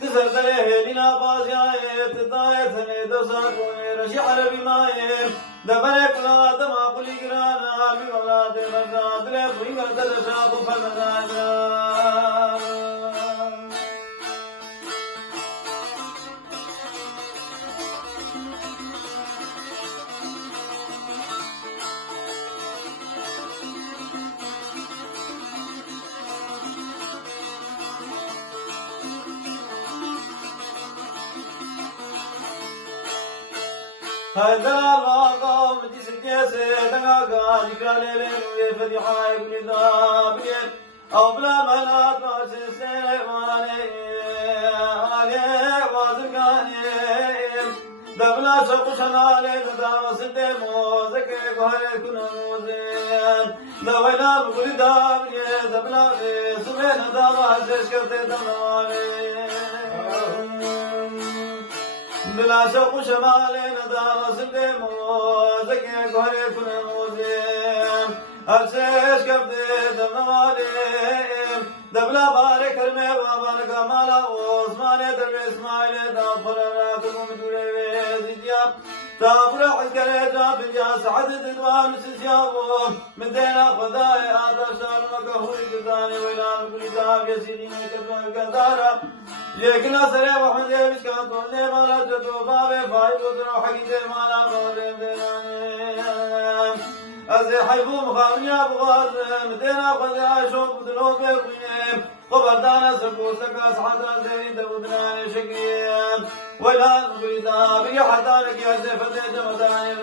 تزلزله لنا بازياء تطاية ثني دوساكوني رشي عربي مايم دبرك لا دما قولي قرانا بمولاد غزاد لفوي غزاد شاق فنانا هذا الغاقم تسجيسي دقاقا ذكرى ويفتحا يبني ذابين أو بلا ملات واسسي واني علي وازرقاني دبلا سوق شمالي تدام سدي موزك وهي كنا موزين دوينا بقول دابني دبلا سبين دابا هزيش كفتي دماني بلا سوق شمالي ندام سدي موزك وهي كنا موزين هزيش كفتي دماني دبلا بارك كرمي وبارك مالا واسماني درب اسماعيل دافر راكم دوري زيجيا دافر عسكري جاب سعد ددوان سيابو من دينا خداي آدر شال مكهوي قداني ويلان كل جاب يسيدين كتبان كدارا لكن أسرع وحمد يبش كاتون لي مالا جدو بابي فاي بطر حقيقة مالا غوري ديناني أزي حيبو مخامنيا بغاز مدينة خداي شوق بدلو بيقويني خبردانا سكو سكا سحادا زين دبودناني شكيم ويلان بيدا بي حدانك يا زي فتي جمداني